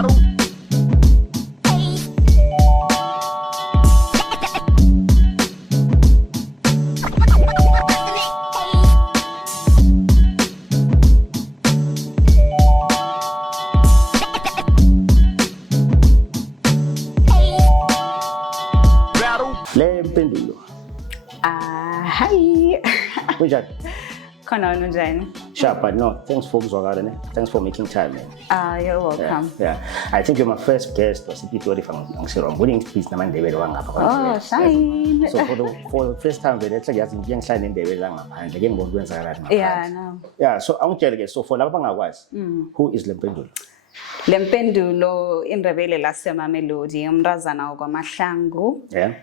Le mpendulo. Hi. Kunjani? Khona unjani? Sharp, but no, thanks for ukuzwakala, ne? Thanks for making time, man. You're welcome. Yeah. I think you're my first guest was Pitori if I'm wrong. Winning speech naman David wangapha. Oh, shine. So for the first time it's like yazi ngiyangishine David la ngaphandle ke ngibona kwenzakala ngaphandle. Yeah, no. Yeah, so angitshele ke so for laba bangakwazi, who is Lempendulo? Lempendulo indebele laseMamelodi, umrazana wakwaMahlangu. Yeah.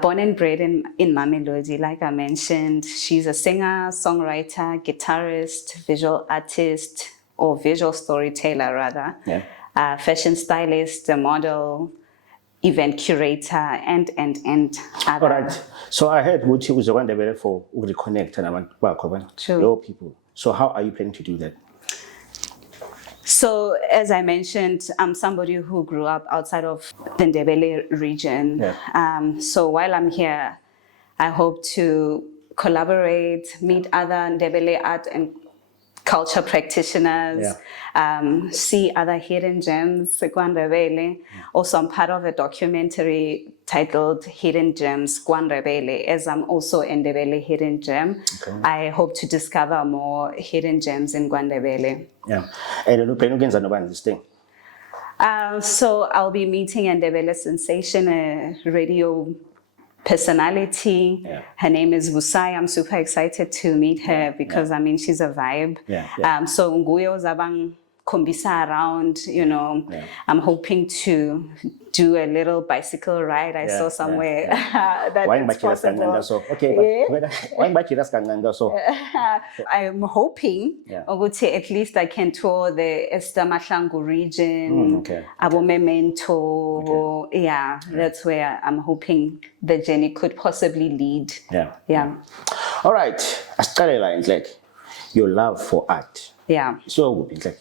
Born and bred in Mamelodi, like I mentioned. She's a singer, songwriter, guitarist, visual artist, or visual storyteller rather. Yeah. Fashion stylist, a model, event curator, and other. All right. So I heard Wuchi was the one that for reconnect and True. your people. So how are you planning to do that? So, as I mentioned, I'm somebody who grew up outside of the Ndebele region. Yeah. So while I'm here, I hope to collaborate, meet other Ndebele art and culture practitioners, see other hidden gems. Also, I'm part of a documentary titled Hidden Gems Gwandebele, as I'm also a Ndebele hidden gem. Okay. I hope to discover more hidden gems in Gwandebele. Yeah. And you plan against this thing? So I'll be meeting a Ndebele sensation, a radio personality. Yeah. Her name is Vusai. I'm super excited to meet her because I mean she's a vibe. Yeah. So Nguyo Zabang Kombisa around, you know. Yeah. I'm hoping to do a little bicycle ride. I saw somewhere that it's possible. So okay, so I'm hoping at least I can tour the Esther Mahlangu region, Abo Memento. Yeah, that's where I'm hoping the journey could possibly lead. Yeah. All right. Ascalela, like your love for art. Yeah. So like.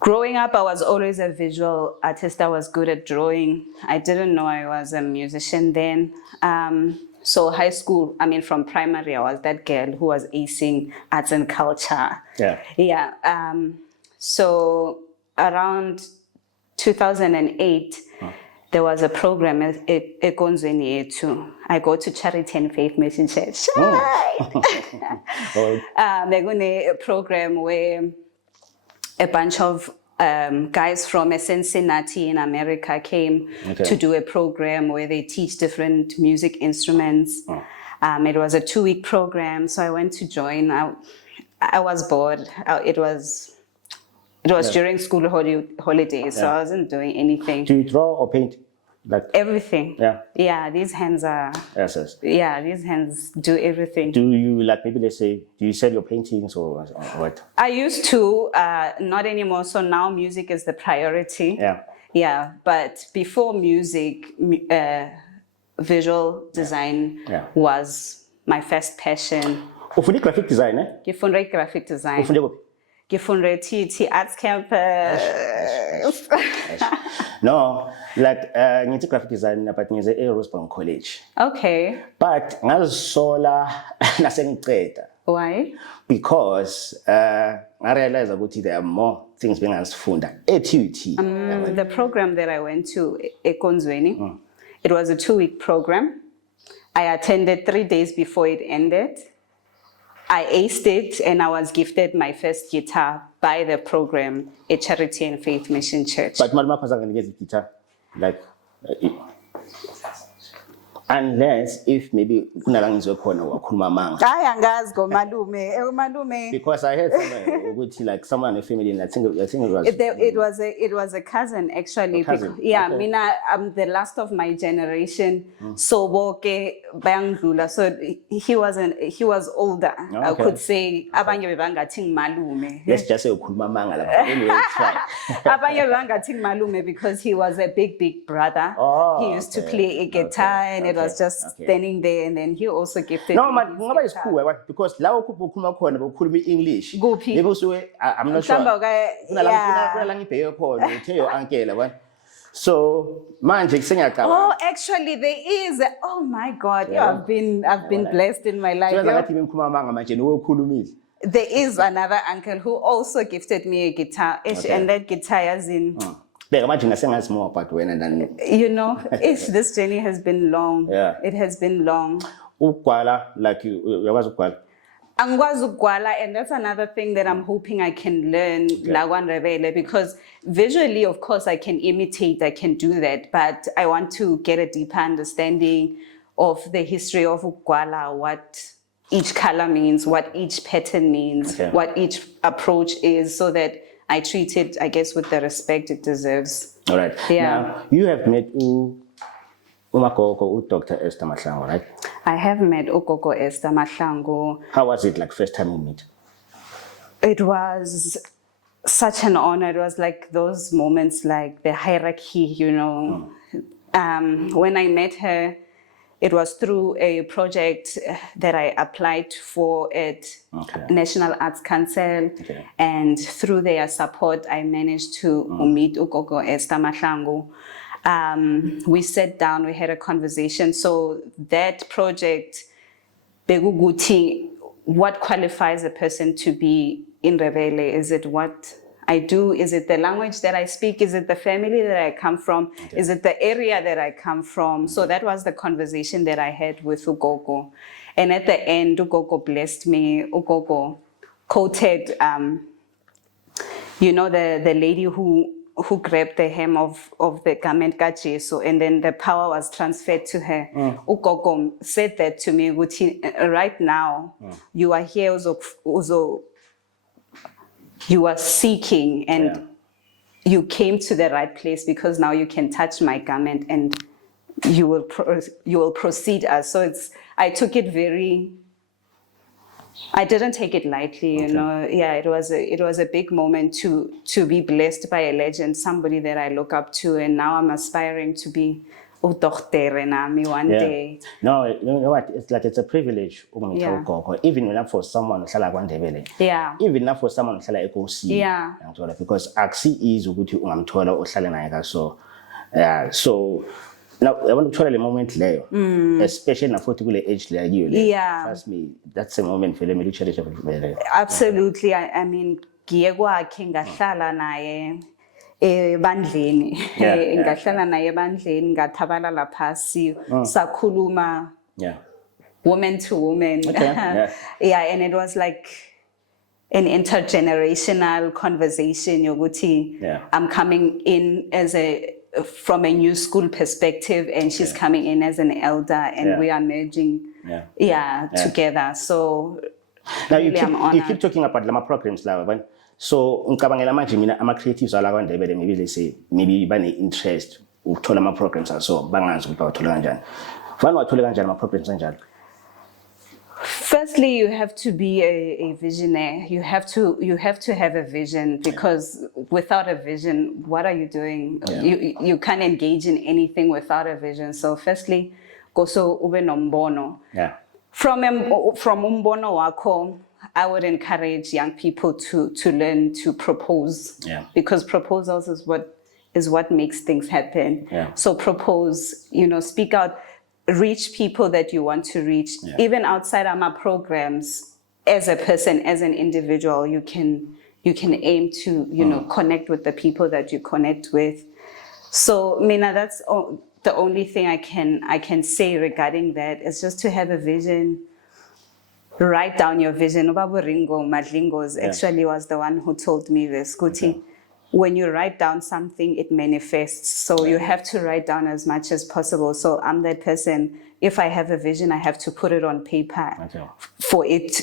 Growing up, I was always a visual artist. I was good at drawing. I didn't know I was a musician then. So high school, I mean, from primary, I was that girl who was acing arts and culture. Yeah. So around 2008, there was a program at Ekonzweni Yethu. I go to Charity and Faith Mission Church. They're a program where a bunch of guys from Cincinnati in America came to do a program where they teach different music instruments. It was a 2-week program, so I went to join. I was bored. It was during school holidays, so I wasn't doing anything. Do you draw or paint? Like everything. Yeah. These hands are. Yes. Yeah, these hands do everything. Do you maybe let's say do you sell your paintings or what? I used to, not anymore. So now music is the priority. Yeah. But before music, visual design was my first passion. Ufundile graphic design, eh? Ngifundile graphic design. Ufundile kuphi? Ngifundile TT Arts Campus. No, like ngithi graphic design but ngize eRosebank College. Okay. But ngazisola nasengiceda. Why? Because I realized that there are more things being asfunda at UT. The program that I went to, Ekonzweni, it was a 2-week program. I attended 3 days before it ended. I aced it and I was gifted my first guitar by the program at Charity and Faith Mission Church. But Malma Pasang get the guitar, like unless if maybe kunalang izokona wakhuluma manga. Angazi go malume. Because I heard somewhere like someone in the family, I think it was. It was a cousin actually. A cousin. Yeah, okay. Mina, I'm the last of my generation. So boke bayangdlula. So he was older. Okay. I could say abanye bebangathi malume. Let's just say ukhuluma manga lapha. Anyway, try. Abanye bebangathi malume because he was a big brother. Oh, he used to play a guitar and it was just okay. standing there, and then he also gifted No, me man, his ngaba guitar. isikhuwa because la ukhuluma khona bokhuluma English. Kuphi? Maybe usuke I'm not sure. Mhlawumbe yeah. Kunala ngibheke khona uthe your uncle yabona. So manje kusengiyacabanga. Oh, actually, there is. Oh my God! Yeah, I've been blessed in my life. So ngathi ngikhuluma manga manje nokhulumile. There is another uncle who also gifted me a guitar, and that guitar is in. Bheka manje ngasengazi more about wena than You know, this journey has been long. Yeah. It has been long. ugwala like uyakwazi ugwala. Angikwazi ukugwala, and that's another thing that I'm hoping I can learn la kwaNdebele, because visually, of course, I can imitate, I can do that, but I want to get a deeper understanding of the history of ukugwala, what each color means, what each pattern means, what each approach is, so that I treat it, I guess, with the respect it deserves. All right. Yeah. Now, you have met umagogo, Dr. Esther Mahlangu, right? I have met Ugogo Esther Mahlangu. How was it like first time you meet? It was such an honor. It was like those moments, like the hierarchy, you know. When I met her, it was through a project that I applied for at National Arts Council. And through their support, I managed to meet Ugogo Esther Mahlangu. We sat down, we had a conversation. So that project, Beguguti, what qualifies a person to be in Rebele? Is it what I do? Is it the language that I speak? Is it the family that I come from? Is it the area that I come from? So that was the conversation that I had with Ugogo. And at the end, Ugogo blessed me. Ugogo quoted, you know, the lady who grabbed the hem of the garment Jesu, and then the power was transferred to her. Ugogo said that to me, right now, you are here, you are seeking, and you came to the right place, because now you can touch my garment and you will proceed us. So I took it I didn't take it lightly, you know. Yeah, it was a big moment to be blessed by a legend, somebody that I look up to, and now I'm aspiring to be udoktere nami one day. No, you know what? It's like it's a privilege. Even when for someone ohlala kwaNdebele. Yeah. Even for someone ohlala eKosi. Yeah. Because akusi easy ukuthi ungamthola ohlala naye ka so. Yeah. So now I want to try the moment leyo, especially na futhi kule age leyo kiyo le. Yeah. Trust me, that's a moment for me to cherish. Absolutely. I mean, giye kwakhe ngahlala naye ebandleni. Ngahlala naye ebandleni, ngathabalala phasi, sakhuluma. Yeah. Woman to woman. Yeah. And it was like an intergenerational conversation. Yoguti, I'm coming in from a new school perspective, and she's coming in as an elder, and we are merging together. So now really, you keep talking about Lama programs now, so ngicabangela manje mina ama creatives ala kwaNdebele, maybe they say maybe bane interest ukuthola ama programs so bangazi ukuthi bawathola kanjani. Fana wathole kanjani ama programs kanjani? Firstly, you have to be a visionary. You have to have a vision, because without a vision, what are you doing? You can't engage in anything without a vision. So firstly, koso ube nombono. Yeah. From umbono wako, I would encourage young people to learn to propose. Yeah. Because proposals is what makes things happen. Yeah. So propose, you know, speak out. Reach people that you want to reach. Even outside our programs, as a person, as an individual, you can aim to, you know, connect with the people that you connect with. So Mina, that's the only thing I can say regarding that, is just to have a vision. Write down your vision. Ubaba Ringo Madlingos actually was the one who told me this. Kuti, when you write down something, it manifests. So you have to write down as much as possible. So I'm that person. If I have a vision, I have to put it on paper for it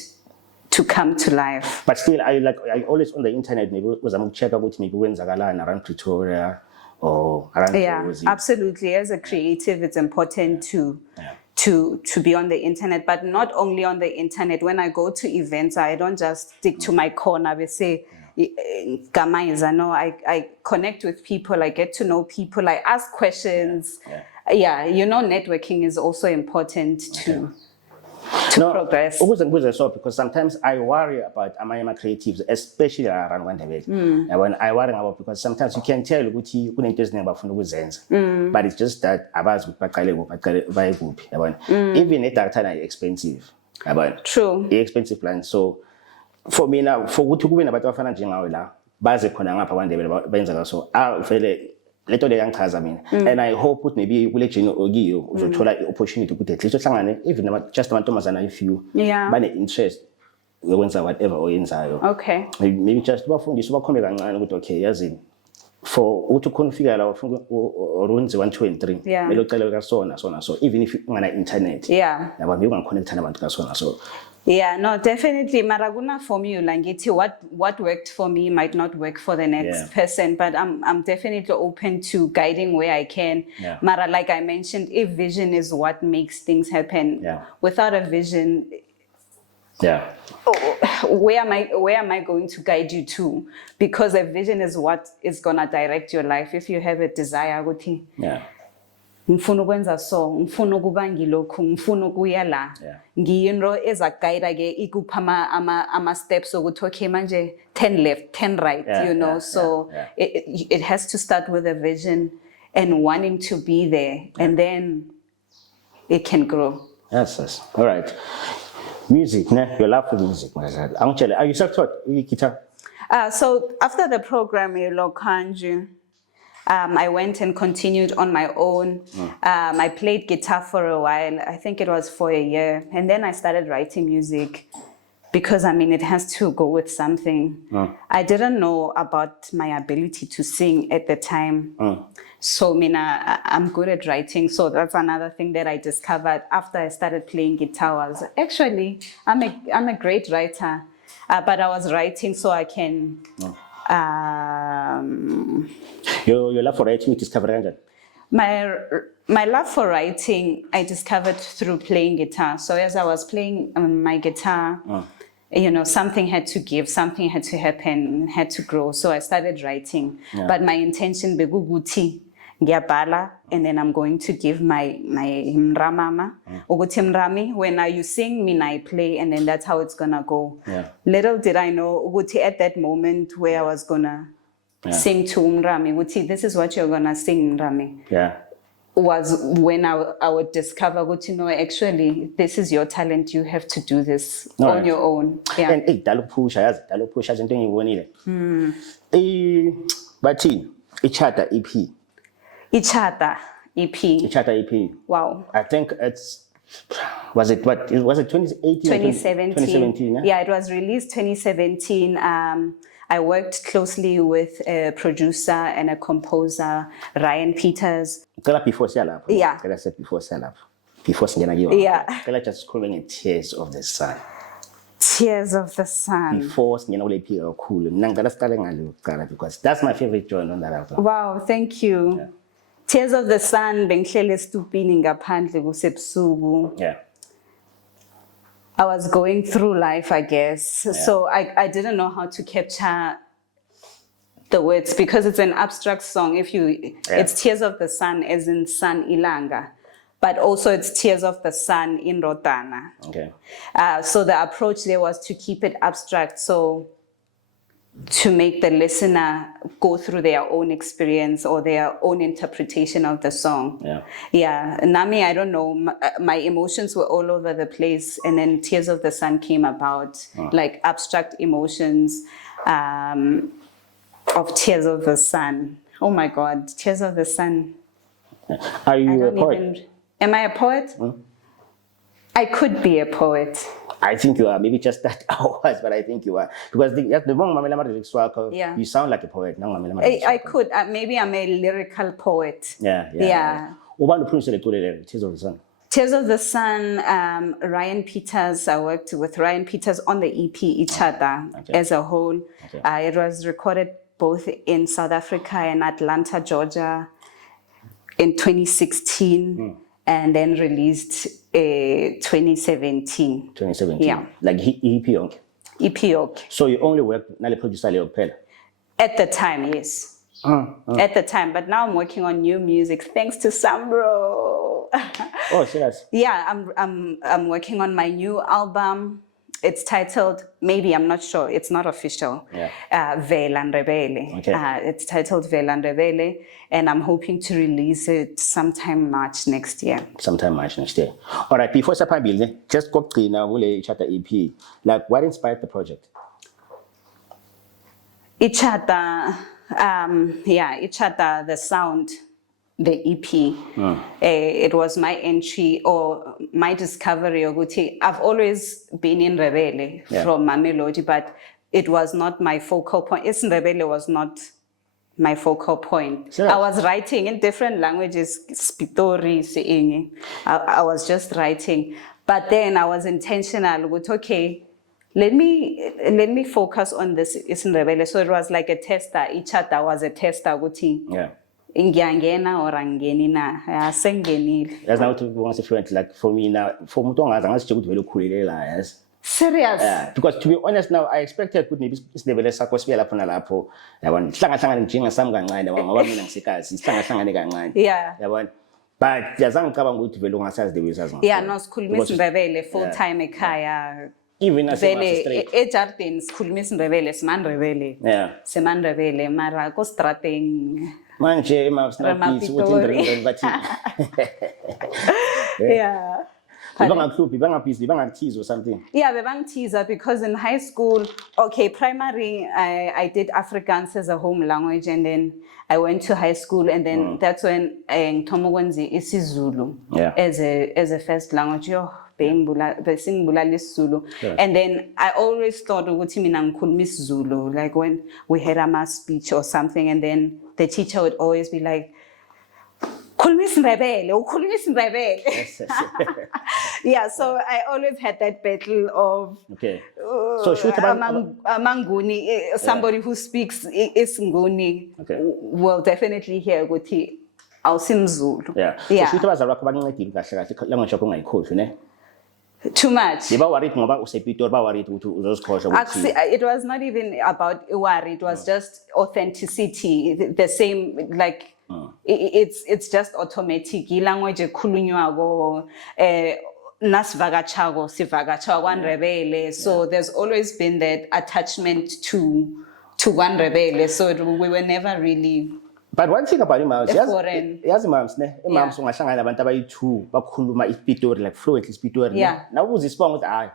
to come to life. But still, I always on the internet, maybe was I'm check out maybe when Zagalan around Pretoria or around absolutely. As a creative, it's important to be on the internet, but not only on the internet. When I go to events, I don't just stick to my corner. We say, no, I connect with people, I get to know people, I ask questions. yeah, you know, networking is also important to progress. Ukuze so, because sometimes I worry about amanye creatives, especially around KwaNdebele. When I worry about, because sometimes you can tell ukuthi kunento eziningi abafuna ukuzenza, but it's just that abazi ukuthi baqale baye kuphi, yabona. Even i-data is expensive, yabona. True. I-expensive plan. So for me now, for ukuthi kube nabantu abafana njengawe la baze khona ngapha KwaNdebele benza so, vele leto le yangichaza mina, and I hope ukuthi maybe kule journey okiyo uzothola i-opportunity ukuthi at least uhlangane even just amantombazana if you bane interest yokwenza whatever oyenzayo. Okay. Maybe just ubafundise ubakhombe kancane ukuthi okay yazini for ukuthi ukhona ufika la ufuna urunzi 1 2 and 3 melo cela ka sona so even if ungana internet yabo maybe ungaconnect nabantu ka sona so. Yeah, no, definitely. Maraguna formula, ngithi what worked for me might not work for the next person, but I'm definitely open to guiding where I can. Mara, like I mentioned, if vision is what makes things happen, without a vision, where am I going to guide you to? Because a vision is what is gonna direct your life. If you have a desire, ngifuna ukwenza so, ngifuna ukuba ngilokhu, ngifuna ukuya la, ngiyinto ezakuguide ke ikupha ama steps ukuthi okay manje 10 left 10 right, you know. So it has to start with a vision and wanting to be there, and then it can grow. Yes. All right. Music, ne? Your love for music, angitshela, are you self-taught guitar? So after the program Lokanju, I went and continued on my own. I played guitar for a while. I think it was for a year. And then I started writing music because, I mean, it has to go with something. I didn't know about my ability to sing at the time. So, I'm good at writing. So that's another thing that I discovered after I started playing guitar was actually, I'm a great writer. But I was writing so I can... Your love for writing, you discovered my love for writing, I discovered through playing guitar. So as I was playing my guitar, you know, something had to give, something had to happen, had to grow. So I started writing. But my intention, beguguti, ngiyabhala, and then I'm going to give my mramama, ukuthi mrami, when you sing, mina I play, and then that's how it's gonna go. Little did I know, ukuthi at that moment where I was gonna sing to mrami, ukuthi this is what you're gonna sing, mrami. Was when I would discover, ukuthi no, actually, this is your talent. You have to do this on your own. And dalo pusha into engiyibonile. Bathini, iChata EP. iChata EP. Wow. I think was it 2018? 2017. Yeah, it was released 2017. I worked closely with a producer and a composer, Ryan Peters. Before Salap. Yeah. Before Salap. Before Sinjana. Yeah. Just calling Tears of the Sun. Tears of the Sun. Before Sinjana cool. Because that's my favorite joint on that album. Wow, thank you. Tears of the Sun, bengihlele estupini ngaphandle kusebusuku. I was going through life, I guess. So I didn't know how to capture the words because it's an abstract song. It's Tears of the Sun as in Sun Ilanga, but also it's Tears of the Sun in Rotana. So the approach there was to keep it abstract. So to make the listener go through their own experience or their own interpretation of the song. Nami, I don't know, my emotions were all over the place, and then Tears of the Sun came about, like abstract emotions of Tears of the Sun. Oh my God, Tears of the Sun. Are you a poet? Am I a poet? I could be a poet. I think you are, maybe just that hours, but I think you are. Because the wrong you sound like a poet. I could. Maybe I'm a lyrical poet. Yeah. Tears of the Sun. Tears of the Sun, Ryan Peters, I worked with Ryan Peters on the EP iChata as a whole. It was recorded both in South Africa and Atlanta, Georgia in 2016. And then released 2017. 2017. Yeah. Like EP EP. So you only worked nale producer Leo Pella? At the time, yes. at the time. But now I'm working on new music thanks to Sambro. Oh, serious. Yeah, I'm working on my new album. It's titled, maybe, I'm not sure, it's not official. Vela and Rebele. Okay. It's titled Vela and Rebele, and I'm hoping to release it sometime March next year. Sometime March next year. All right, before Sapabil, just go to now Ichata EP. Like, what inspired the project? Ichata, Ichata, the sound, the EP. It was my entry or my discovery. I've always been in Rebele from Mamelodi, but it was not my focal point. Rebele was not my focal point. Sure. I was writing in different languages, Spitori, I was just writing. But then I was intentional with, okay, let me focus on this Rebele. So it was like a tester. Ichata was a tester. Yeah. Ngiyangena or angeni na sengenile. That's now to once fluent. Like for me now, for Mutonga, I'm going to very cool. Yes. Serious? Yeah. Because to be honest, now I expected good maybe it's the best sakospi la pona lapo. Yabon sanga njinga samgangane wabona ngisikazi sanga kancane. Yeah. Yabon. But yazangi cabanga ukuthi vele ungasazi the ways as Yeah, no, sikhuluma isiNdebele full time ekhaya. Even as vele eJardin sikhuluma isiNdebele simaNdebele. Yeah. SimaNdebele mara ko strateng. Manje emapsnapisi ukuthi indrengeni bathi. Yeah. Tease or something. Yeah, bebangithiza because in high school, okay, primary, I did Afrikaans as a home language, and then I went to high school, and then that's when ngithoma isiZulu as a first language. Zulu. And then I always thought ukuthi mina ngikhuluma isiZulu, like when we had a mass speech or something, and then the teacher would always be like, "Khuluma isiNdebele." Yeah, so I always had that battle of so shoot Manguni, somebody who speaks isiNguni will definitely hear ukuthi awusimZulu. Yeah. So shoot abazalwa bakho bancedile kahle kahle language yakho ungayikhohlwa ne. Too much. It was not even about worry. It was just authenticity. The same, like it's just automatic. Language ekhulunywako nasivakachago sivakachago kwaNdebele. So there's always been that attachment to kwaNdebele. So we were never really. But one thing about imams, yes, imams, imams ungahlangana nabantu abayi-2 bakhuluma iSpitori like fluently Spitori. Yeah. Now uze isibonga ukuthi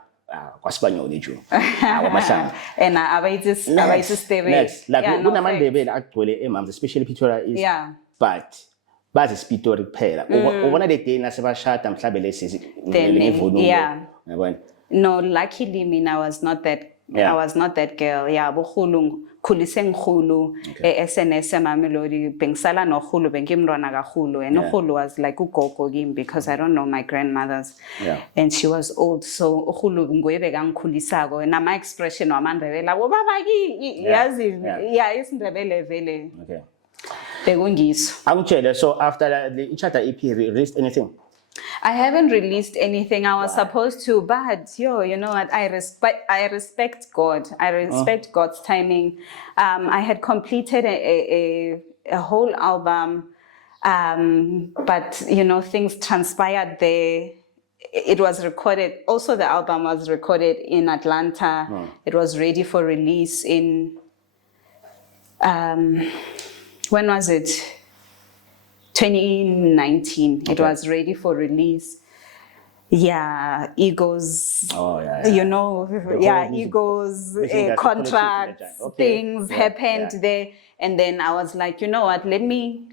kwaSpanyol nje. Awamahlanga. And abayisistebe. Next, like kunamandebele agcwele imams, especially Pretoria is. Yeah. But bazi iSpitori kuphela. Ubona le day nasebashada mhlambe lesi ngevunulo. Yeah. Yabona. No, luckily I was not that. I was not that girl. Yeah, bokhulu khulise ngkhulu SNS eMamelodi bengisala nokhulu bengimntwana kakhulu, and ukhulu was like ugogo kimi because I don't know my grandmothers. And she was old, so ukhulu nguye bekangikhulisako, and my expression wamaNdebele baba ki yazi isiNdebele vele. Okay. Bekungiso. Angitshele, so after the Ichata EP released anything? I haven't released anything. I was supposed to, but you know what? I respect God. I respect God's timing. I had completed a whole album, but things transpired there. It was recorded. Also, the album was recorded in Atlanta. It was ready for release in. When was it? 2019. Okay. It was ready for release. Yeah, egos. Oh yeah. Egos, contracts, things happened there, and then I was like, you know what? Let me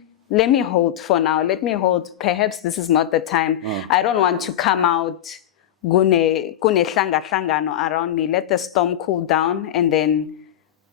hold for now. Let me hold. Perhaps this is not the time. I don't want to come out. Kune hlangano around me. Let the storm cool down, and then.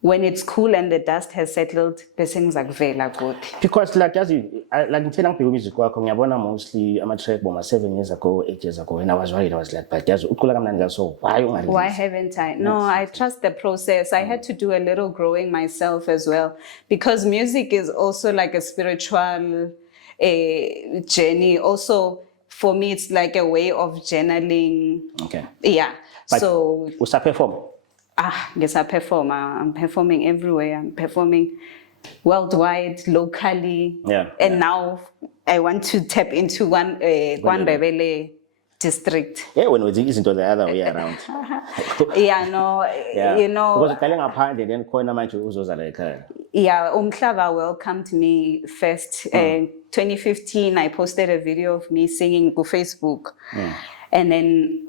When it's cool and the dust has settled, bese ngizakuvela good. Because like ngitshela ngibheka music wakho ngiyabona mostly ama-track boma 7 years ago, 8 years ago, and I was worried. I was like, but ucula kamnandi so why haven't I? No, I trust the process. I had to do a little growing myself as well, because music is also like a spiritual journey. Also, for me, it's like a way of journaling. Okay. Yeah. But so perform? Yes, I perform. I'm performing everywhere. I'm performing worldwide, locally. And now I want to tap into Kwandebele district. Yeah, when we think into the other way around. You know. Because uqale ngaphandle then khona manje uzoza la ekhaya. Yeah, Umhlaba welcomed me first. 2015, I posted a video of me singing on Facebook. And then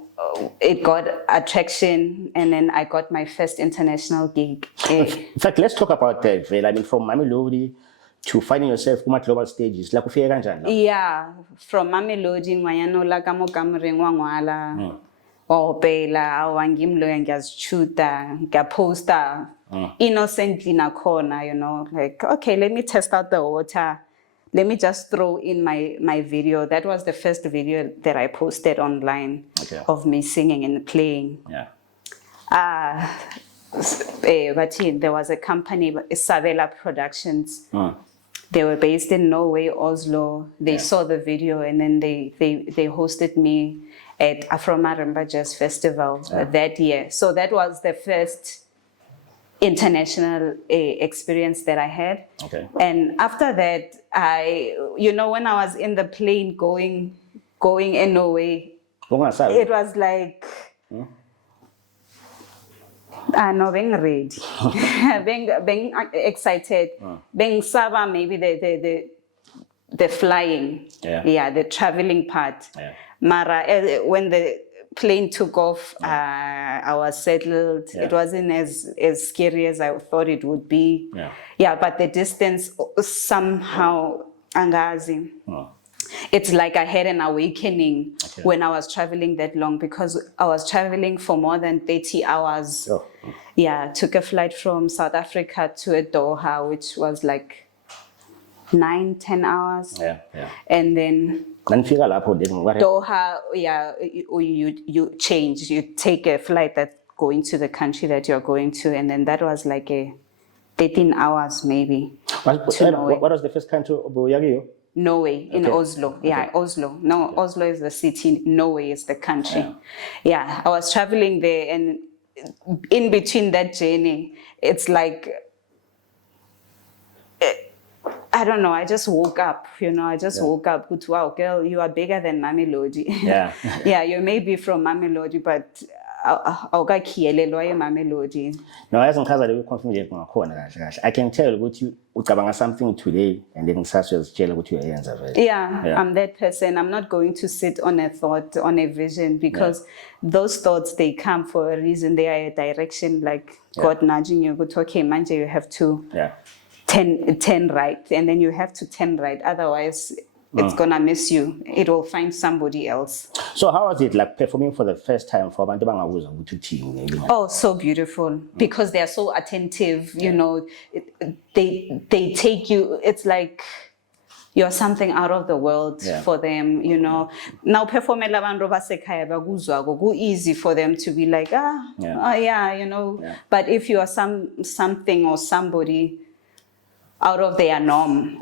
it got attraction, and then I got my first international gig. In fact, let's talk about that, Vale. I mean, from Mamelodi to finding yourself on global stages, like ufike kanjani? Yeah, from Mamelodi ngwanyanola ka mo kamoreng wa ngwala. Opela awangimlo ngiyazishuta ngiyaposta innocently nakhona, you know, like okay, let me test out the water. Let me just throw in my video. That was the first video that I posted online of me singing and playing. But there was a company, Savela Productions. They were based in Norway, Oslo. They saw the video, and then they hosted me at Afro Marimba Jazz Festival that year. So that was the first international experience that I had. And after that, when I was in the plane going in Norway, it was like, no, being ready, being excited, being saba, maybe the flying, the traveling part. Mara, when the plane took off, I was settled. It wasn't as scary as I thought it would be. But the distance somehow, angazi. It's like I had an awakening when I was traveling that long, because I was traveling for more than 30 hours. Took a flight from South Africa to Doha, which was like 9-10 hours. And then Doha, you change. You take a flight that's going to the country that you're going to, and then that was like 13 hours maybe. What was the first country? Norway, in Oslo. Oslo. No, Oslo is the city. Norway is the country. I was traveling there, and in between that journey, it's like, I don't know, I just woke up, woke up, wow, girl, you are bigger than Mamelodi. You may be from Mamelodi, but Mamelodi. No, as I can tell what you something today, and then what you I'm that person. I'm not going to sit on a thought, on a vision, because those thoughts, they come for a reason. They are a direction, like God nudging you, but okay, manje, you have to turn right, and then you have to turn right, otherwise it's gonna miss you. It will find somebody else. So how was it like performing for the first time for Bantu Bangabuza team? Oh, so beautiful, because they are so attentive. You know, they take you. It's like you're something out of the world for them. You know, now performing labantu basekhaya bakuzwa go easy for them to be like you know. But if you are something or somebody out of their norm,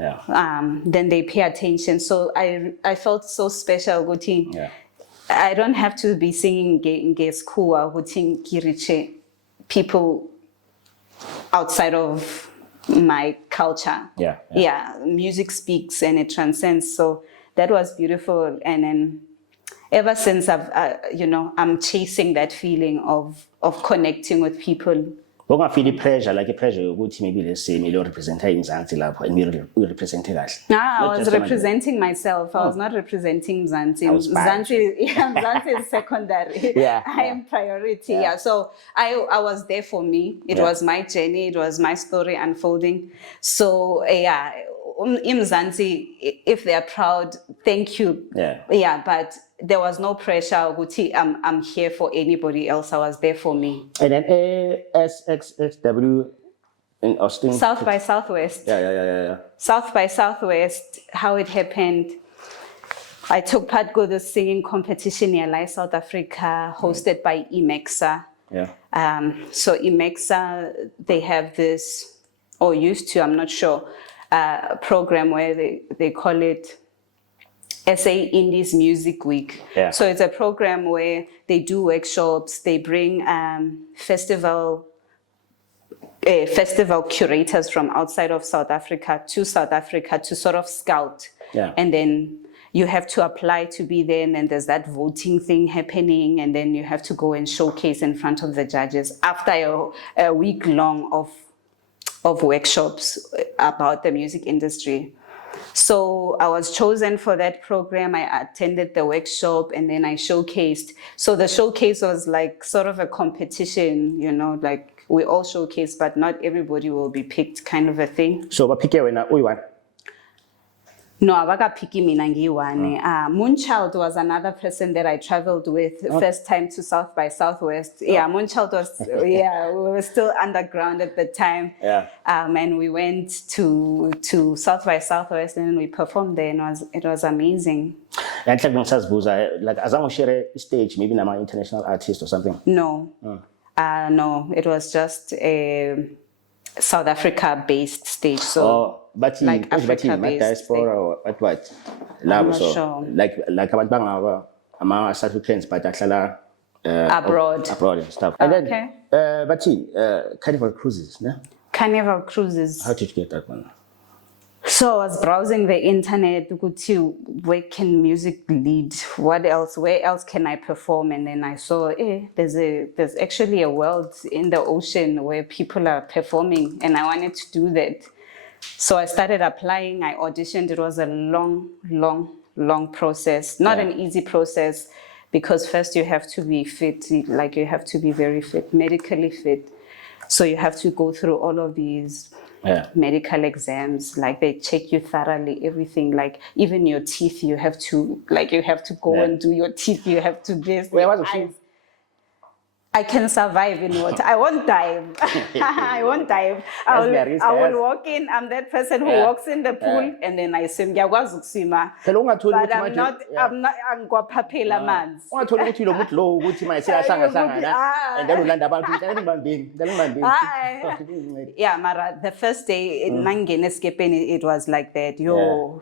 then they pay attention. So I felt so special. I don't have to be singing ngeskhuwa ukuthi ngiriche people outside of my culture. Music speaks and it transcends. So that was beautiful. And then ever since I'm chasing that feeling of connecting with people. Don't I feel the pressure, like a pressure, maybe let's say, me represent Mzansi and we represent Kahle. I was representing myself. I was not representing Mzansi. Mzansi is secondary. I am priority. So I was there for me. It was my journey. It was my story unfolding. So Mzansi, if they are proud, thank you. But there was no pressure. I'm here for anybody else. I was there for me. And then ASXSW in Austin. South by Southwest. South by Southwest. How it happened. I took part in the singing competition in South Africa, hosted by IMEXA. So IMEXA, they have this, or used to, I'm not sure, program where they call it SA Indies Music Week. So it's a program where they do workshops, they bring festival festival curators from outside of South Africa to sort of scout. Yeah. And then you have to apply to be there, and then there's that voting thing happening, and then you have to go and showcase in front of the judges after a week long of workshops about the music industry. So I was chosen for that program. I attended the workshop and then I showcased. So the showcase was like sort of a competition, you know, like we all showcase, but not everybody will be picked, kind of a thing. So bapike wena uyiwani? No, abakaphiki mina ngiyi-one. Moonchild was another person that I traveled with first time to South by Southwest. Yeah, Moonchild was, we were still underground at the time. Yeah. And we went to South by Southwest and we performed there, and it was amazing. And like ngisazibuza, like azange share stage maybe nama international artist or something. No. No, it was just a South Africa-based stage. So but like Africa-based diaspora or what? I'm not sure. Like abantu bangaba ama South Africans but ahlala abroad and stuff. Okay. And then but Carnival Cruises, yeah? Carnival Cruises. How did you get that one? So I was browsing the internet, where can music lead? What else? Where else can I perform? And then I saw, there's actually a world in the ocean where people are performing, and I wanted to do that. So I started applying. I auditioned. It was a long process. Not an easy process, because first you have to be fit, like you have to be very fit, medically fit. So you have to go through all of these medical exams, like they check you thoroughly, everything, like even your teeth, you have to go and do your teeth, you have to this. Where was it? I can survive in water. I won't dive. I won't dive. I will walk in. I'm that person who walks in the pool and then I swim. Ngiyakwazi ukuswima. But I'm not angikwaphela amanzi. Ungathola ukuthi lo muntu lo ukuthi manje siyahlanga and then ulanda abantu Yeah, Mara, the first day in Nangene Skepeni, it was like that. Yo.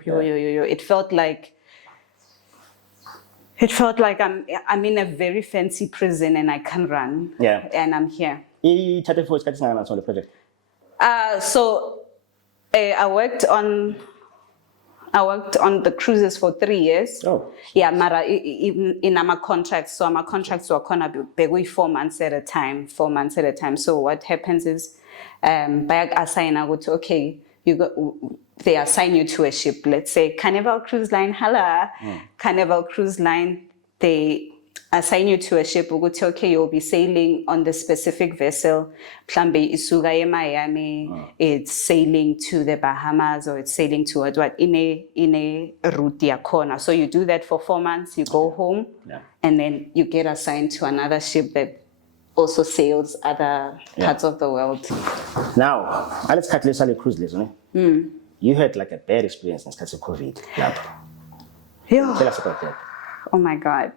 It felt like I'm in a very fancy prison and I can run. Yeah. And I'm here. Ithathe for isikhathi singakanani on the project? So I worked on the cruises for 3 years. Oh. Yeah, Mara, in our contracts. So our contracts were gonna be 4 months at a time. 4 months at a time. So what happens is, by assign, I go to, okay, they assign you to a ship. Let's say Carnival Cruise Line, Carnival Cruise Line, they assign you to a ship. We go to, okay, you'll be sailing on the specific vessel. Plambe isuga Miami, it's sailing to the Bahamas, or it's sailing to what in a route corner. So you do that for 4 months, you go home, and then you get assigned to another ship that also sails other parts of the world. Now, let's cut this cruise lesson. You had like a bad experience in terms of COVID. Yeah. Tell us about that. Oh my God.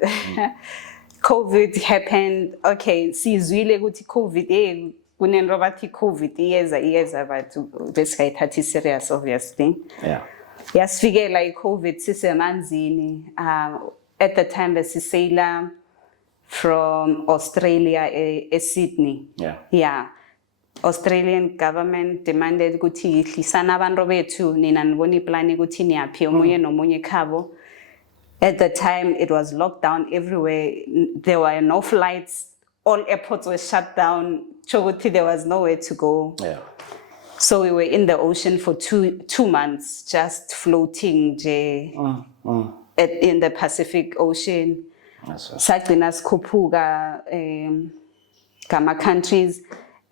COVID happened. Okay, sizwile ukuthi COVID kunento bathi COVID iyeza but besikayithathi serious obviously. Yeah. Yasifikela iCovid sisemanzini. At the time besisayila from Australia, Sydney. Yeah. Australian government demanded ukuthi ihlisana abantu bethu nina nibona iplani ukuthi niyaphi omunye nomunye khabo. At the time it was locked down everywhere. There were no flights. All airports were shut down. Choguti, there was nowhere to go. Yeah. So we were in the ocean for two months, just floating in the Pacific Ocean. Sagcina sikhuphuka kama countries.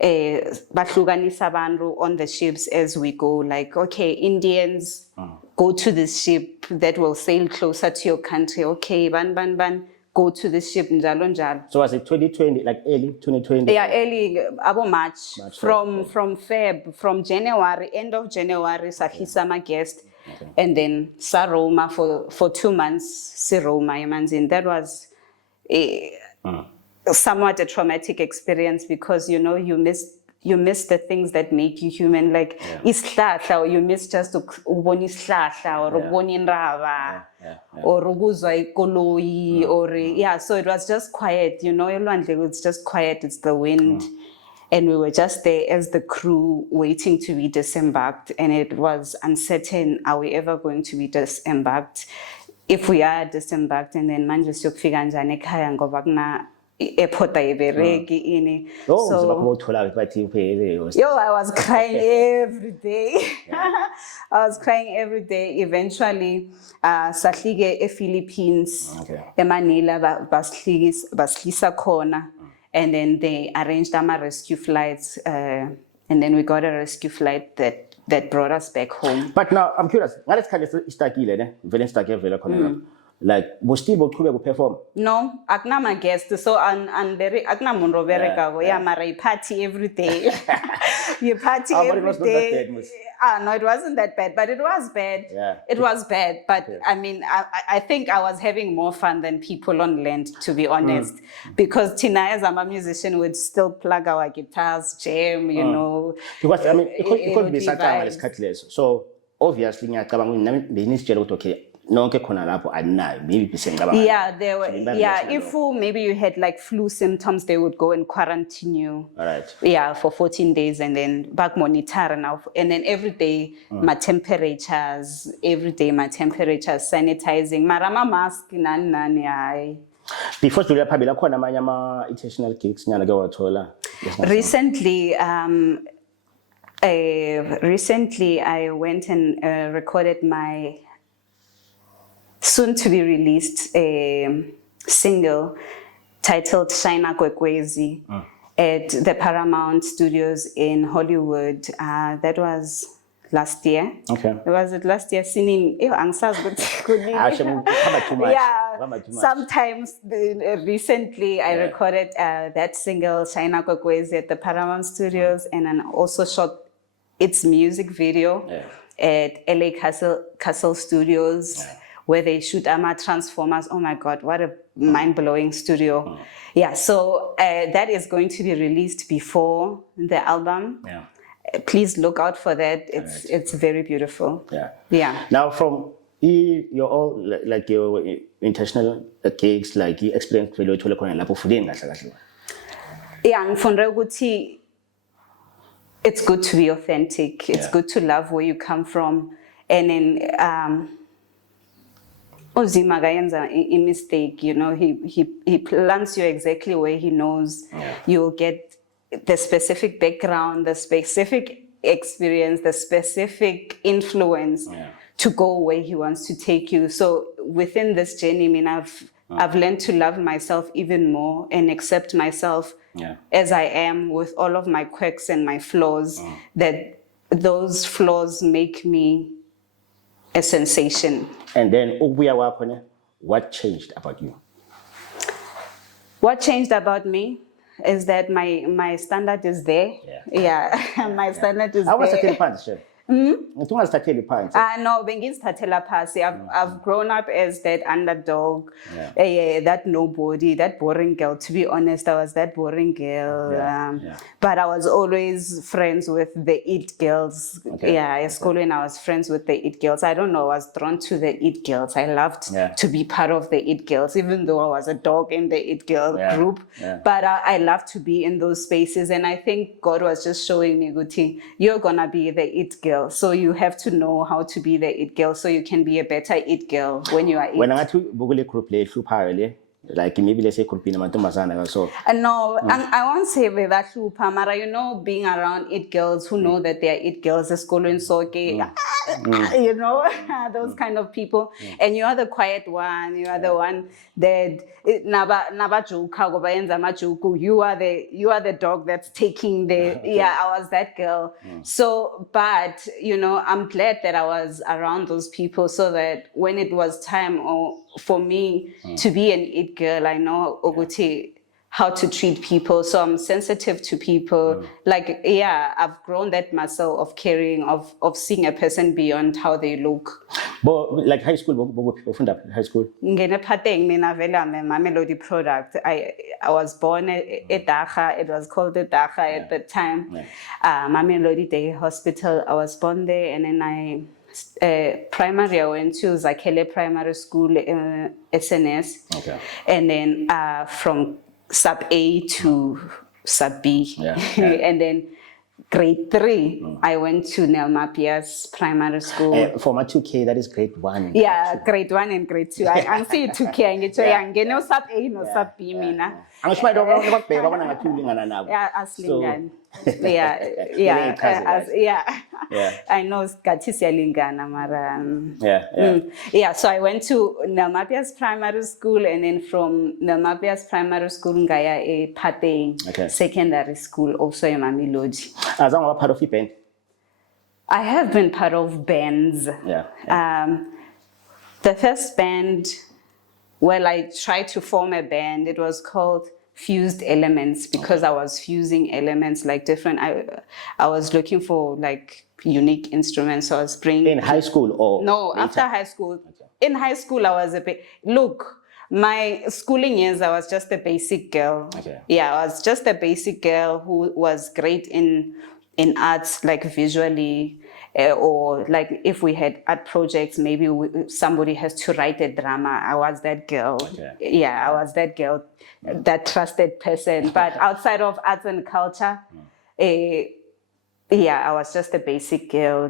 Bahlukanisa abantu on the ships as we go, like, okay, Indians go to this ship that will sail closer to your country. Okay, ban, go to this ship, njalo. So was it 2020, like early 2020? Yeah, early, about March from Feb, from January, end of January, sahlisa guest, and then Saroma for 2 months, Siroma, Yamanzin. That was somewhat a traumatic experience, because you miss the things that make you human, like isihlahla, or you miss just ukubona isihlahla or ukubona indaba or ukuzwa ikoloyi or so it was just quiet, elwandle, it's just quiet, it's the wind And we were just there as the crew waiting to be disembarked. And it was uncertain, are we ever going to be disembarked? If we are disembarked, and then manje siyokufika njani ekhaya ngoba kuna airport ayibereki ini. Yo, I was crying every day. I was crying every day. Eventually, sahlike Philippines, Manila, baslisa khona, and then they arranged our rescue flights, and then we got a rescue flight that brought us back home. But now I'm curious. Like, was still to perform? No, akna my guest. So akna munro bereka. Yeah, mara party every day. You party every day. No, it wasn't that bad, but it was bad. Yeah. It was bad, but I mean, I think I was having more fun than people on land, to be honest, because Tina, as I'm a musician, would still plug our guitars, jam, you know. Because I mean, it could be such a cutlass. So obviously, okay. Yeah, there were. Yeah, if maybe you had like flu symptoms, they would go and quarantine you. All right. Yeah, for 14 days, and then back monitor now, and then every day my temperatures, sanitizing, marama mask nani. Before Julia Pabila, khona amanye ama international gigs nyana ke wathola. Recently I went and recorded my soon to be released single titled Shaina Kwekwezi at the Paramount Studios in Hollywood. That was last year. Okay. Was it last year? Yeah. Sometimes recently I recorded that single Shaina Kwekwezi at the Paramount Studios, and then also shot its music video at LA Castle Studios. Where they shoot Ama Transformers. Oh my God, what a mind-blowing studio. Yeah, so that is going to be released before the album. Yeah. Please look out for that. It's very beautiful. Yeah. Yeah. Now from your all like your international gigs, like you explained to you Yeah, it's good to be authentic. It's good to love where you come from. And then Ozima gayenza a mistake, you know, he plants you exactly where he knows. You'll get the specific background, the specific experience, the specific influence to go where he wants to take you. So within this journey, I mean, I've learned to love myself even more and accept myself as I am, with all of my quirks and my flaws, that those flaws make me a sensation. And then what changed about you? What changed about me is that my standard is there. My standard is there. No, bengizithathela phasi. I've grown up as that underdog, that nobody, that boring girl. To be honest, I was that boring girl. But I was always friends with the it girls. At school when I was friends with the it girls. I don't know, I was drawn to the it girls. I loved to be part of the it girls, even though I was a dog in the it girl group. But I loved to be in those spaces, and I think God was just showing me, Guti, you're gonna be the it girl. So you have to know how to be the it girl, so you can be a better it girl when you are it. When I group like maybe let's say could be so no, I won't say that Mara, you know, being around it girls who know that they are it girls, school and so you know, those kind of people, and you are the quiet one, you are the one that you are the dog that's taking the I was that girl. So but you know, I'm glad that I was around those people, so that when it was time for me to be an it girl, I know how to treat people. So I'm sensitive to people. Like, I've grown that muscle of caring, of seeing a person beyond how they look. But like high school, high school? Mamelodi product. I was born at Dagga. It was called the Dagga at the time. Mamelodi Day Hospital. I was born there, and then primary, I went to Zakhele Primary School, SNS. And then from sub A to sub B. Yeah. And then grade 3, I went to Nelmapias Primary School. For my 2K, that is grade 1. Yeah, grade 1 and grade 2. I see 2K, no sub A, no sub B, mina. Ang sure don't know what paper when I'm tulingana nabo. Yeah, aslingana. Yeah. I know skathi siyalingana mara. Yeah, so I went to Nelmapias Primary School, and then from Nelmapias Primary School ngaya e Pateng Secondary School, also in Mamelodi. As I'm a part of the band. I have been part of bands. The first band, well, I tried to form a band. It was called Fused Elements because I was fusing elements like different. I was looking for like unique instruments. So I was bringing in high school or no later? After high school. In high school, I was a bit my schooling years, I was just a basic girl. Yeah, I was just a basic girl who was great in arts, like visually. Or like if we had art projects, maybe somebody has to write a drama. I was that girl. I was that girl, that trusted person. But outside of arts and culture, I was just a basic girl.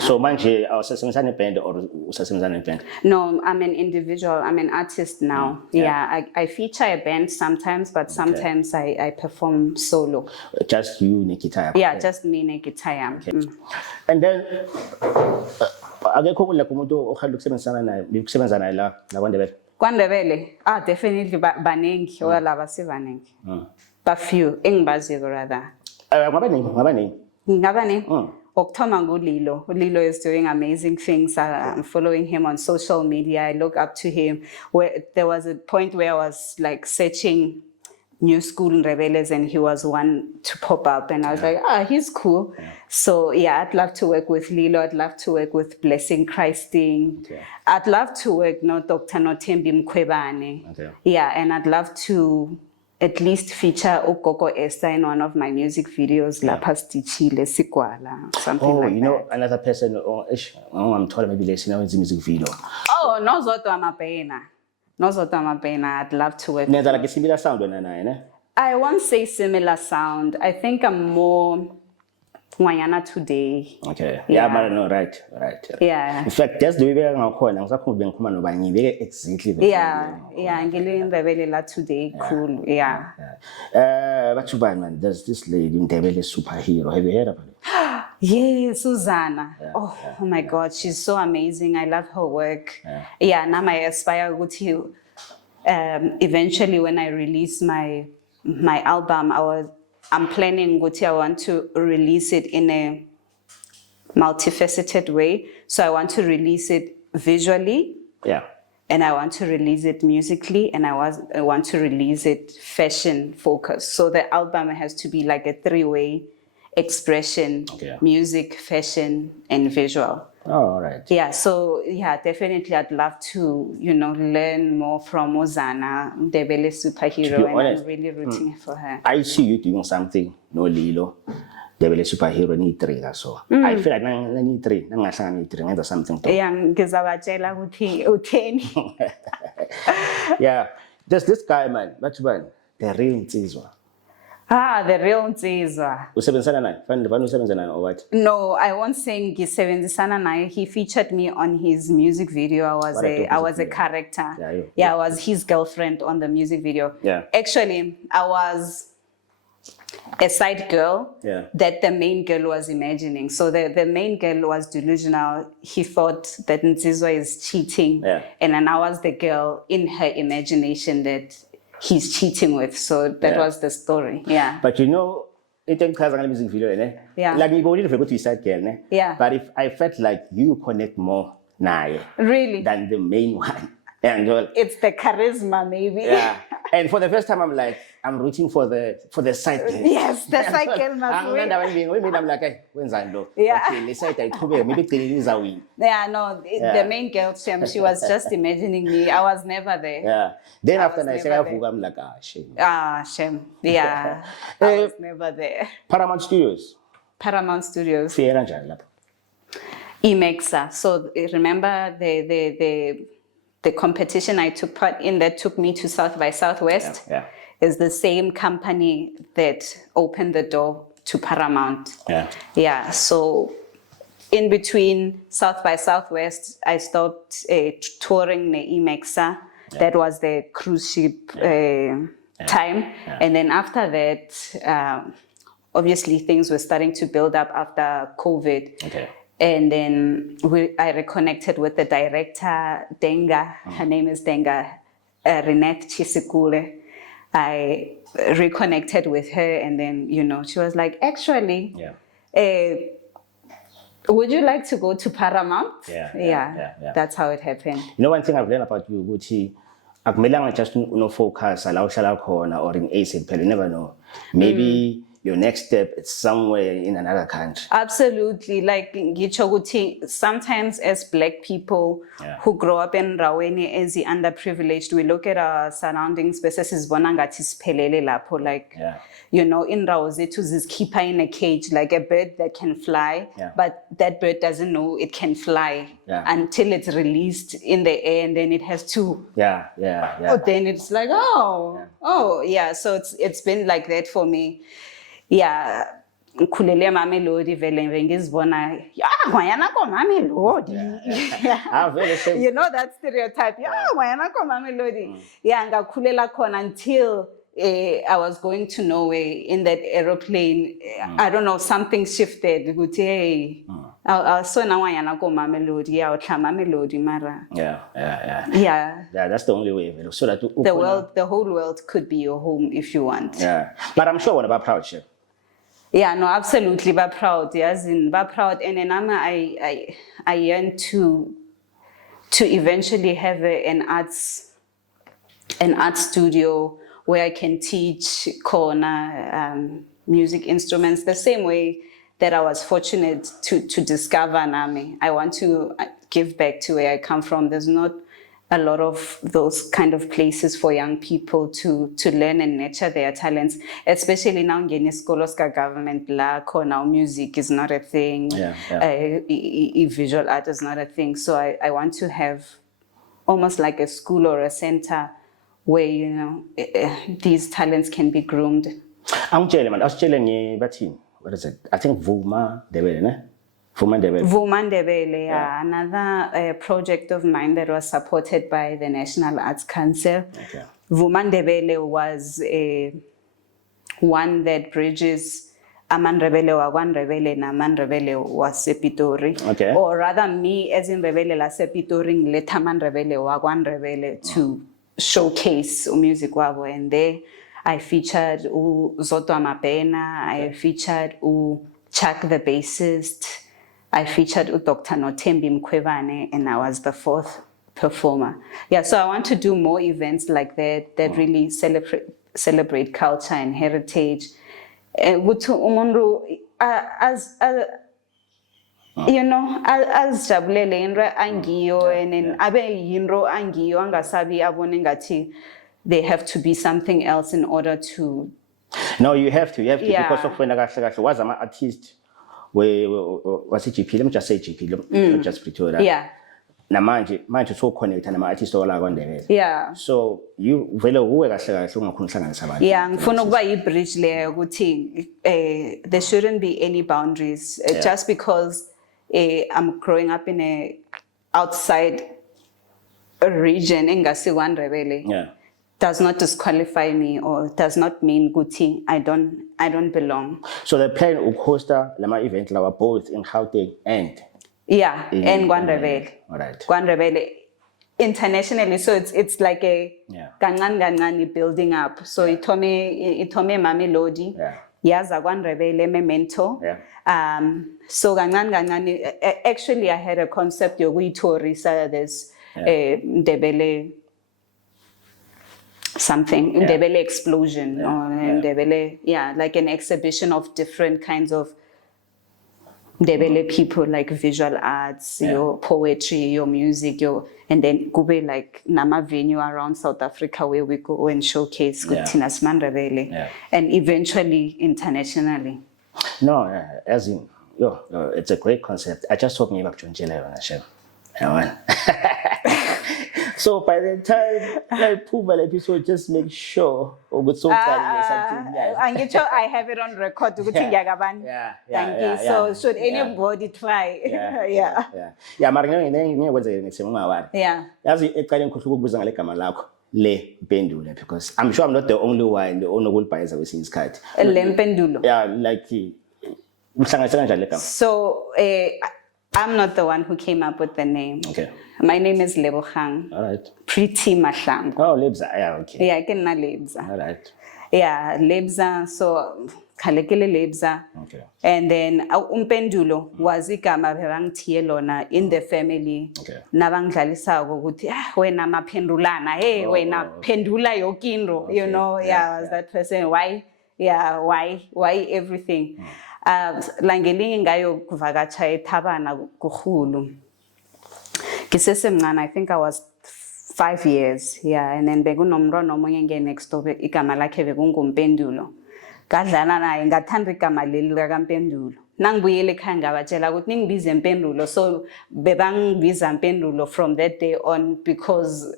So manje awusasebenzisana neband or usasebenzisana neband? No, I'm an individual. I'm an artist now. I feature a band sometimes, but sometimes I perform solo. Just you neguitar? Yeah, just me neguitar. And then akekho kulapho umuntu okhanda ukusebenzisana naye, ukusebenza naye la kwaNdebele? KwaNdebele? Definitely baningi laba sibaningi. But few engibaziko rather. Ngabaningi? Okthoma nguLilo. Lilo is doing amazing things. I'm following him on social media. I look up to him. There was a point where I was like searching new school rebels, and he was one to pop up, and I was like, he's cool. So I'd love to work with Lilo. I'd love to work with Blessing Christing. I'd love to work Dr. Nothembi Mkhwebane. And I'd love to at least feature Ukoko Esther in one of my music videos, Lapha Stichile Sikwala, something like that. You know, another person, I'm told maybe let's see music video. Nozoto Amapena. I'd love to work. There's like a similar sound when I won't say similar sound. I think I'm more Wayana today. Right. Yeah. In fact, just the way I'm going, I'm going to exactly. Ngilin Rebele today, cool. But you man, there's this lady in Ndebele superhero. Have you heard about it? Yeah, Susanna. Oh my God, she's so amazing. I love her work. Now I aspire to eventually when I release my album, I'm planning I want to release it in a multifaceted way. So I want to release it visually. And I want to release it musically, and I want to release it fashion focused. So the album has to be like a 3-way expression: music, fashion, and visual. All right. So definitely I'd love to, learn more from Ozana, Ndebele superhero, and I'm really rooting for her. I see you doing something, no Lilo, Ndebele superhero need 3 so. I feel like I need 3, need 3, need something. There's this guy, man, the real Nsizwa. The real Nsizwa. Usebenzisana naye? Fanele usebenza naye or what? No, I won't say ngisebenzisana naye. He featured me on his music video. I was a character. I was his girlfriend on the music video. Actually, I was a side girl that the main girl was imagining. So the main girl was delusional. He thought that Nsizwa is cheating. And then I was the girl in her imagination that he's cheating with. So that was the story. But it has a music video, like you go to side girl, But if I felt like you connect more now, really, than the main one. And it's the charisma, maybe. And for the first time, I'm like, I'm rooting for the side girl. Yes, the side girl must win. I'm like, hey, when's I know? The side maybe the main girl, she was just imagining me. I was never there. Then after I said, I'm like, shame. Shame. I was never there. Paramount Studios. Imexa. So remember the the competition I took part in that took me to South by Southwest Yeah. is the same company that opened the door to Paramount. Yeah. So in between South by Southwest, I stopped touring the Imexa. That was the cruise ship time. Yeah. And then after that, obviously things were starting to build up after COVID. Okay. And then I reconnected with the director, Denga. Her name is Denga, Renette Chisikule. I reconnected with her, and then, she was like, actually, would you like to go to Paramount? Yeah. That's how it happened. One thing I've learned about you, ukuthi akumelanga just focus la uhlala khona or in ASA kuphela, you never know. Maybe your next step is somewhere in another country. Absolutely. Like ngitsho ukuthi sometimes as Black people who grow up in Raweni as the underprivileged, we look at our surroundings bese sizibona ngathi siphelele lapho, like in Rawo zethu zizkhipha in a cage, like a bird that can fly, but that bird doesn't know it can fly until it's released in the air, and then it has to then it's like so it's been like that for me. Ngikhulele Mamelodi vele ngizibona ngwanyana ko Mamelodi. You know that stereotype, ngwanyana ko Mamelodi. Ngakhulela khona until I was going to Norway in that aeroplane. I don't know, something shifted ukuthi hey awusona ngwanyana ko Mamelodi, utla Mamelodi mara. Yeah, that's the only way, so that the whole world could be your home if you want. But I'm sure what about proud, chef? Yeah, no, absolutely, but proud. Yes, but proud. And then I yearn to eventually have an arts studio where I can teach corner music instruments the same way that I was fortunate to discover Nami. I want to give back to where I come from. There's not a lot of those kind of places for young people to learn and nurture their talents, especially now in Skoloska government, now music is not a thing, visual art is not a thing. So I want to have almost like a school or a center where, these talents can be groomed. I'm telling man, I was telling you, what is it? I think Vuma Ndebele, ne? Vuma Ndebele, another project of mine that was supported by the National Arts Council. Vuma Ndebele was one that bridges Amandrebele wakwaNdebele naMandrebele wasePitori. Or rather, me as in Ndebele la sePitori ngileta Amandrebele wakwaNdebele to showcase music wabo, and there I featured Zoto Amapena, I featured Chuck the bassist, I featured Dr. Notembi Mkhwebane, and I was the fourth performer. So I want to do more events like that really celebrate culture and heritage. As jabulele inro angiyo, and then abe yinro angiyo angasabi abone ngathi they have to be something else in order to. No, you have to because of when I was an artist. Was it GP? Let me just say GP, not just Pretoria. Na manje so connect nama artist ola kwaNdebele. So you vele uwe kahle ungakhona uhlanganisa abantu. Ngifuna ukuba i-bridge leyo ukuthi there shouldn't be any boundaries just because I'm growing up in a outside region engasi kwaNdebele. Does not disqualify me or does not mean Guti I don't belong. So the plan ukhosta lama event lawa both in Gauteng and and kwaNdebele. Alright. kwaNdebele internationally, so it's like a kancane building up. So itome Mamelodi. Yaza kwaNdebele Memento. So kancane actually I had a concept yokuyitorisa this Ndebele something, Ndebele explosion, or Ndebele, like an exhibition of different kinds of Ndebele people, like visual arts, your poetry, your music, and then kube like nama venue around South Africa where we go and showcase Tinas Mandebele, and eventually internationally. No, as in, it's a great concept. I just hope you have to chef. So by the time like Puma episode, just make sure ukuthi something something. Angitsho I have it on record ukuthi ngiyakabani. Thank you. So should anybody try? Yeah, mara ngiyakwenza next time ungawari. Yeah. Yazi eqale ngikhohle ukubuza ngale gama lakho le Mpendulo because I'm sure I'm not the only one onokulibhayiza kwesinye isikhathi. Le Mpendulo. Yeah, like uhlanganisa kanjani le gama? So I'm not the one who came up with the name. Okay. My name is Lebogang. All right. Pretty Mahlangu. Oh, Lebza. Yeah, okay. Yeah, ke nna Lebza. All right. Yeah, Lebza. So khalekele Lebza. Okay. And then Mpendulo was igama bebangithiye lona in the family. Okay. Nabangidlalisako ukuthi wena maphendulana. Hey, wena pendula yoke into. You know, was that person. Why? Yeah, why everything? La ngelinye ngayo kuvakatsha eThabana kukhulu. Ngisesemncane, I think I was 5 years. Yeah, and then bekunomntwana omunye next door igama lakhe bekunguMpendulo. Kadlala naye ngathanda igama leli likaMpendulo. Nangibuyele ekhaya ngabatshela ukuthi ningibize Mpendulo. So bebangibiza Mpendulo from that day on because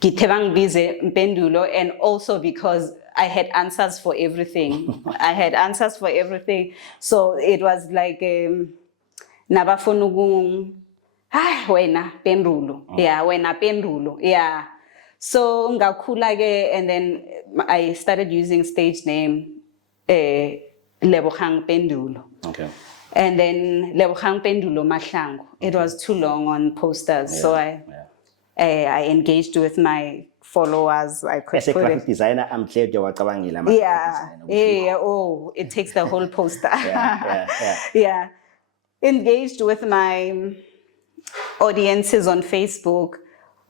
ngithe bangibize Mpendulo and also because I had answers for everything. I had answers for everything. So it was like nabafuna wena Pendulo. Yeah, wena Pendulo. Yeah. So ngakhula ke and then I started using stage name Lebogang Pendulo. Okay. And then Lebogang Pendulo Mahlangu. It was too long on posters. So I engaged with my followers. I could as a graphic designer, I'm glad you were covering it takes the whole poster. Yeah. Engaged with my audiences on Facebook.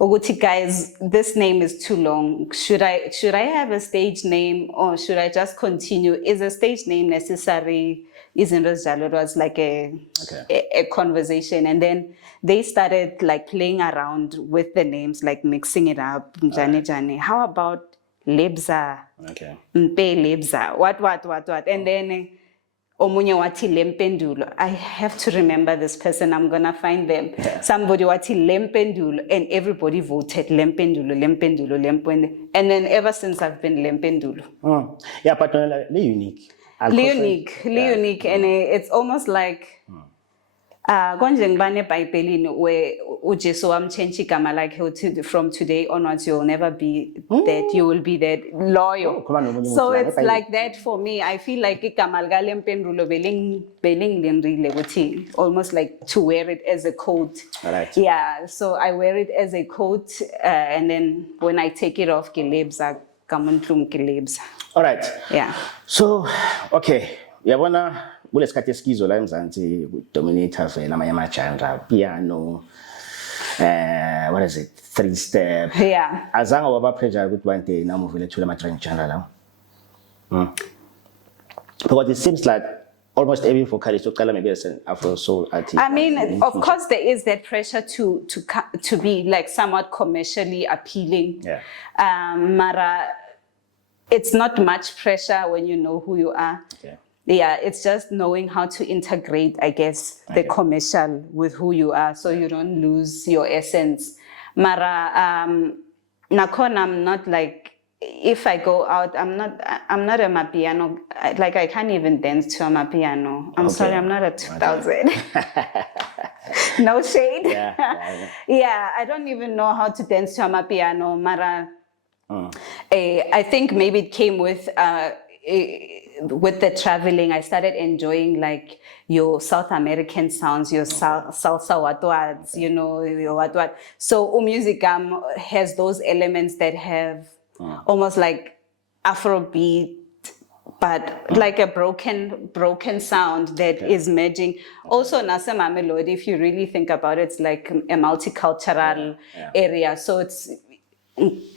Oguti guys, this name is too long. Should I have a stage name or should I just continue? Is a stage name necessary? Isn't it? It was like a conversation, and then they started like playing around with the names, like mixing it up. Jani. How about Lebza? Okay. Mpe Lebza. What? And then omunye wati Lempendulo. I have to remember this person. I'm gonna find them. Yeah. Somebody wati Lempendulo, and everybody voted Lempendulo. And then ever since I've been Lempendulo. Yeah, but unique. Unique, and it's almost like konje ngibane eBhayibhelini where uJesu wamchange igama lakhe from today onwards you'll never be that, you will be that loyal. So it's like that for me. I feel like igama lika Lempendulo belingilindile ukuthi almost like to wear it as a coat. Right. Yeah, so I wear it as a coat and then when I take it off Lebza kamuntu Lebza. All right. Yeah. So, okay. Yabona kulesikhathi esikizo la eMzansi Dominator vela amanye amajandra piano what is it, 3-step. Yeah. Azange waba pressure ukuthi one day now move to the trend genre la. Because it seems like almost every vocalist oqala maybe as an Afro soul artist. I mean, of course there is that pressure to be like somewhat commercially appealing. Yeah. Mara, it's not much pressure when you know who you are. Okay. Yeah, it's just knowing how to integrate, I guess, the commercial with who you are, so you don't lose your essence. Mara, nakon, I'm not like, if I go out, I'm not a mapiano. Like I can't even dance to a mapiano. I'm sorry, I'm not a 2000. No shade. Yeah, I don't even know how to dance to a mapiano. Mara, I think maybe it came with the traveling. I started enjoying like your South American sounds, your salsa watwats, you know, your watwat. So music has those elements that have almost like Afrobeat, but like a broken sound that is merging. Also, Nasema Melody, if you really think about it, it's like a multicultural area. So it's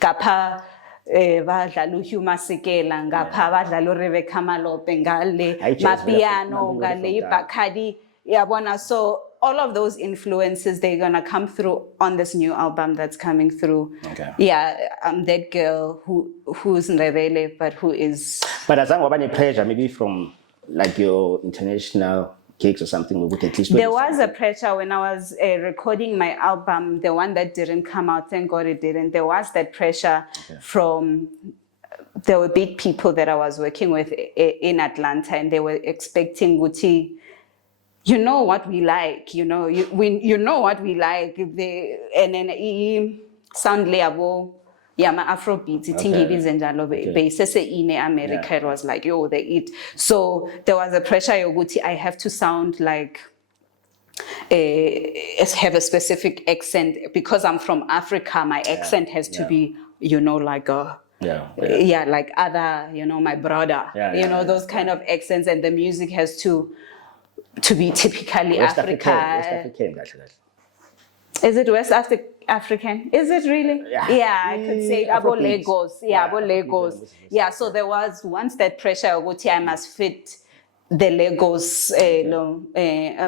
Kapa. Badlala uHugh Masekela ngapha badlala uRebecca Malope ngale mapiano ngale iBacardi yabona. So all of those influences, they're gonna come through on this new album that's coming through. Yeah, I'm that girl who's Ndebele but who is. But azange waba ne pressure maybe from like your international gigs or something ukuthi at least There was a pressure when I was recording my album, the one that didn't come out, thank God it didn't. There was that pressure from, there were big people that I was working with in Atlanta, and they were expecting Guti, you know what we like, you know what we like. And then sound level, yeah, my Afrobeat, basis in America, it was like, yo, they eat. So there was a pressure, Guti, I have to sound like, have a specific accent. Because I'm from Africa, my accent has to be, like a, like other, my brother, those kind of accents, and the music has to be typically West African. African, Is it West African? Is it really? Yeah, I could say about Lagos. Yeah, about Lagos. Yeah, so there was once that pressure, I must fit the Lagos,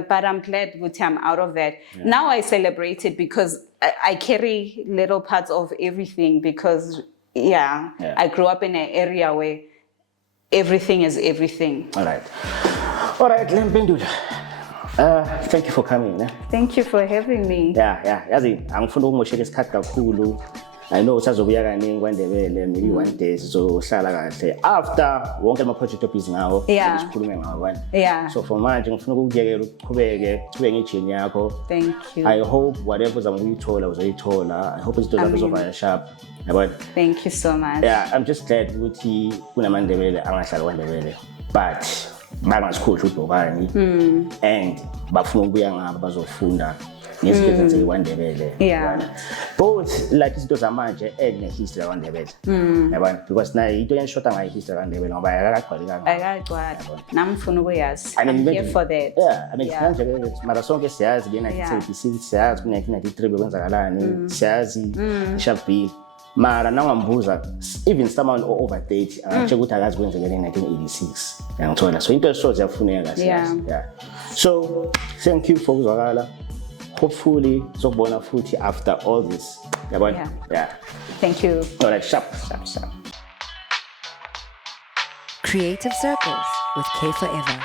but I'm glad I'm out of that. Now I celebrate it because I carry little parts of everything because, I grew up in an area where everything is everything. All right, Lempendula. Thank you for coming. Thank you for having me. Yazi angifuna ukumoshela isikhathi kakhulu. I know usazobuya kaningi kwaNdebele, maybe one day sizohlala kahle after wonke ama project obhizi ngawo sikhulume ngawo. So for manje ngifuna ukuyekela uqhubeke ngejourney yakho. Thank you. I hope whatever uzama ukuyithola uzoyithola. I hope izinto zakho zizovaya sharp. Thank you so much. Yeah, I'm just glad ukuthi kunamandebele angahlala kwaNdebele, but bangasikhohlwa ubhokani and bafuna ukubuya ngabo bazofunda ngezinto ezenzeke kwaNdebele. Both like izinto zamanje and nehistory kwaNdebele. Yabona, because na into yenshota ngayo history kwaNdebele ngoba akagcwali kangaka. Akagcwali. Namfuna ukuyazi. I'm here for that. Yeah, I mean manje mara sonke siyazi le 1986 siyazi ku 1993 bekwenzakalani, siyazi Sharp Bill. Mara nangambuza even someone over 30 angacheka ukuthi akazi kwenzekele 1986 yangithola, so into esho ziyafuneka so thank you for ukuzwakala, hopefully zokubona futhi after all this yabona. Thank you. All right, sharp. Creative Circles with K Forever.